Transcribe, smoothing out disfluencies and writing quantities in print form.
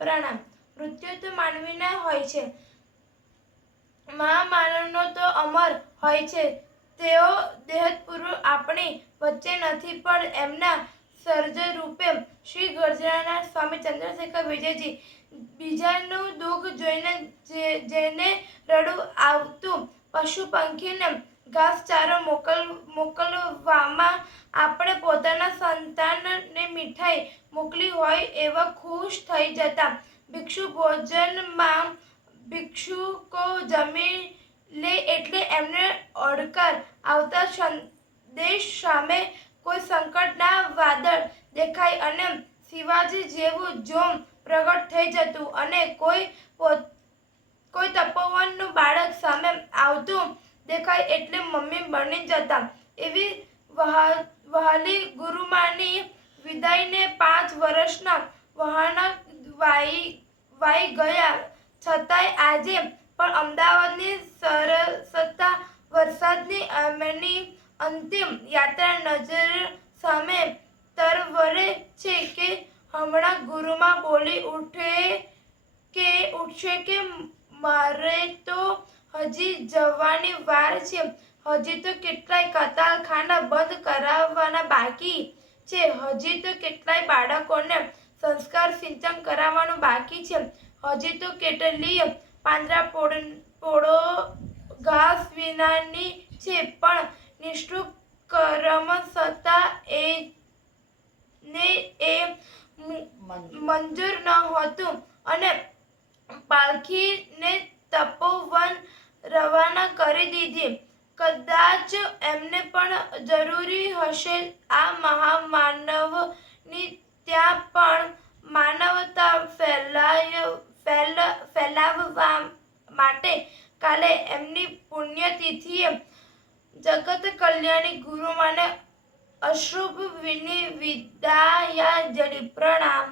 પ્રણામ। મૃત્યુ તો માનવીના હોય છે, મહામાનવનો તો અમર હોય છે। તેઓ દેહપૂર્વ આપણી વચ્ચે નથી, પણ એમના સર્જરૂપે શ્રી ગર્જરાના સ્વામી ચંદ્રશેખર વિજયજી બીજાનું દુઃખ જોઈને જેને રડવું આવતું, પશુ પંખીને ઘાસચારો મોકલવામાં આપણે પોતાના સંતાનને મીઠાઈ મોકલી હોય એવા ખુશ થઈ જતા। ભિક્ષુ ભોજનમાં ભિક્ષુકો જમી લે એટલે એમને ઓડકાર આવતા સંદેશ સામે કોઈ સંકટના વાદળ દેખાય અને શિવાજી જેવું જોમ પ્રગટ થઈ જતું અને કોઈ તપોવનનું બાળક સામે આવતું દેખાય એટલે મમ્મી બની જતા। એવી વહાલી ગુરુમાની વિદાયને 5 વર્ષના વહાણા વાઈ ગયા, છતાંય આજે પણ અમદાવાદની સરસતા વરસાદની એમની અંતિમ યાત્રા નજર સામે તરવરે છે કે હમણાં ગુરુમા બોલી ઉઠશે કે મારે તો હજી જવાની વાર છે, હજી તો કેટલાય કતારખાના બંધ કરાવવાના બાકી છે, હજી તો કેટલાય બાળકોને સંસ્કાર સિંચન કરાવવાનું બાકી છે, હજી તો કેટલીય પાંજરાપોળો ઘાસ વિનાની છે, પણ નિષ્ઠુર કર્મ છતાં એને એ મંજૂર નહોતું અને પાલખીને તપોવન રવાના કરી દીધી। કદાચ એમને પણ જરૂરી હશે આ મહામાનવની ત્યાં પણ માનવતા ફેલાવવા માટે। કાલે એમની પુણ્યતિથિએ જગત કલ્યાણી ગુરુમાને અશ્રુભ વિદાયાંજલિ। પ્રણામ।